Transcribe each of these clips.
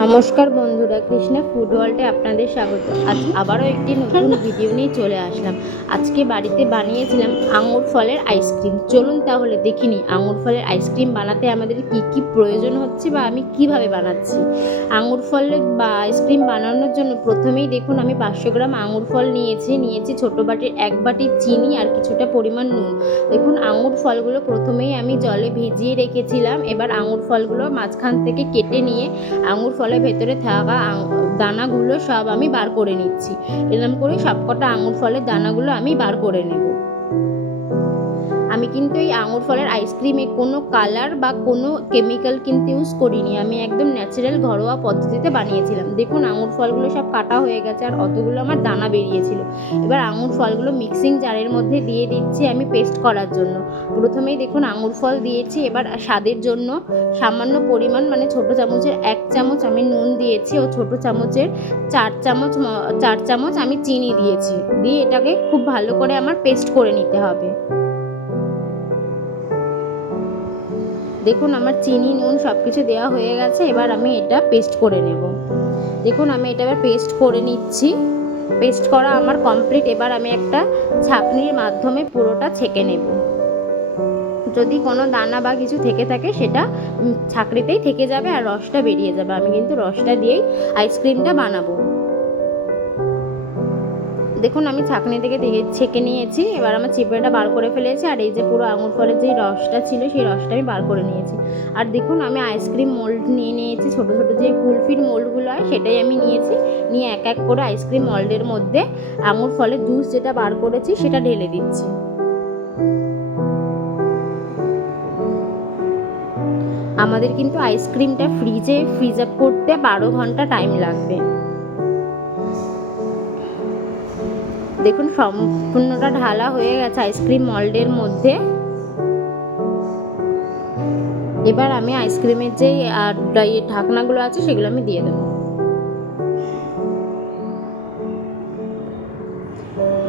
নমস্কার বন্ধুরা, কৃষ্ণা ফুড ওয়ার্ল্ডে আপনাদের স্বাগত। আজ আবারও একটি নতুন ভিডিও নিয়ে চলে আসলাম। আজকে বাড়িতে বানিয়েছিলাম আঙুর ফলের আইসক্রিম চলুন তাহলে দেখিনি আঙুর ফলের আইসক্রিম বানাতে আমাদের কি কি প্রয়োজন হচ্ছে বা আমি কীভাবে বানাচ্ছি। আঙুর ফলের বা আইসক্রিম বানানোর জন্য প্রথমেই দেখুন, আমি পাঁচশো গ্রাম আঙুর ফল নিয়েছি। নিয়েছি ছোটো বাটির এক বাটি চিনি আর কিছুটা পরিমাণ নুন। দেখুন, আঙুর ফলগুলো প্রথমেই আমি জলে ভিজিয়ে রেখেছিলাম। এবার আঙুর ফলগুলো মাঝখান থেকে কেটে নিয়ে আঙুর ফলের ভেতরে থাকা দানাগুলো সব আমি বার করে নিচ্ছি। এরকম করে সবকটা আঙুর ফলের দানাগুলো আমি বার করে নেব। আমি কিন্তু এই আঙুর ফলের আইসক্রিমে কোনো কালার বা কোনো কেমিক্যাল কিন্তু ইউজ করিনি। আমি একদম ন্যাচারাল ঘরোয়া পদ্ধতিতে বানিয়েছিলাম। দেখুন, আঙুর ফলগুলো সব কাটা হয়ে গেছে আর অতগুলো আমার দানা বেরিয়েছিল। এবার আঙুর ফলগুলো মিক্সিং জারের মধ্যে দিয়ে দিচ্ছি আমি পেস্ট করার জন্য। প্রথমেই দেখুন, আঙুর ফল দিয়েছি। এবার স্বাদের জন্য সামান্য পরিমাণ মানে ছোট চামচের এক চামচ আমি নুন দিয়েছি ও ছোট চামচের চার চামচ চার চামচ আমি চিনি দিয়েছি। দিয়ে এটাকে খুব ভালো করে আমার পেস্ট করে নিতে হবে। দেখুন আমার চিনি নুন সব কিছু দেওয়া হয়ে গেছে এবার আমি এটা পেস্ট করে নেব। দেখুন আমি এটা এবার পেস্ট করে নিচ্ছি। পেস্ট করা আমার কমপ্লিট এবার আমি একটা ছাঁকনির মাধ্যমে পুরোটা ছেঁকে নেব। যদি কোনো দানা বা কিছু থেকে থাকে সেটা উম, ছাঁকনিতেই থেকে যাবে আর রসটা বেরিয়ে যাবে। আমি কিন্তু রসটা দিয়েই আইসক্রিমটা বানাবো। দেখুন, আমি ছাঁকনি থেকে ছেঁকে নিয়েছি। এবার আমার চিপড়েটা বার করে ফেলেছি। আর এই যে পুরো আঙুর ফলের যে রসটা ছিল, সেই রসটা আমি বার করে নিয়েছি। আর দেখুন, আমি আইসক্রিম মোল্ড নিয়ে নিয়েছি। ছোট ছোট যে কুলফির মোল্ডগুলো হয়, সেটাই আমি নিয়েছি। নিয়ে এক এক করে আইসক্রিম মোল্ডের মধ্যে আঙুর ফলের জুস যেটা বার করেছি, সেটা ঢেলে দিচ্ছি। আমাদের কিন্তু আইসক্রিমটা ফ্রিজে, ফ্রিজ আপ করতে বারো ঘণ্টা টাইম লাগবে। দেখুন, সম্পূর্ণটা ঢালা হয়ে গেছে আইসক্রিম মল্ডের মধ্যে। এবার আমি আইসক্রিমের যে ঢাকনাগুলো আছে, সেগুলো আমি দিয়ে দেবো।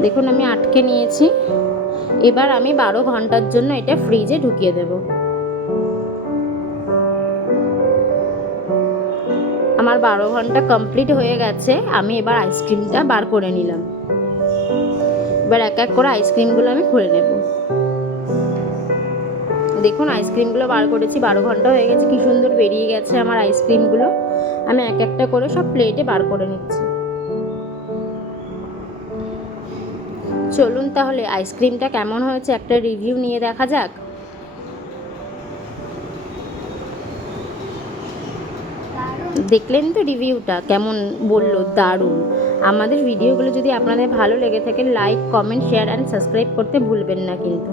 দেখুন, আমি আটকে নিয়েছি। এবার আমি বারো ঘণ্টার জন্য এটা ফ্রিজে ঢুকিয়ে দেবো। আমার বারো ঘণ্টা কমপ্লিট হয়ে গেছে, আমি এবার আইসক্রিমটা বার করে নিলাম। এবার এক এক করে আইসক্রিমগুলো আমি খুলে নেব। দেখুন আইসক্রিমগুলো বার করেছি, বারো ঘণ্টা হয়ে গেছে, কী সুন্দর বেরিয়ে গেছে আমার আইসক্রিমগুলো আমি এক একটা করে সব প্লেটে বার করে নিচ্ছি। চলুন তাহলে আইসক্রিমটা কেমন হয়েছে একটা রিভিউ নিয়ে দেখা যাক। দেখলেন তো রিভিউটা কেমন বলল? দারুণ। আমাদের ভিডিওগুলো যদি আপনাদের ভালো লেগে থাকে like comment share and subscribe করতে ভুলবেন না কিন্তু।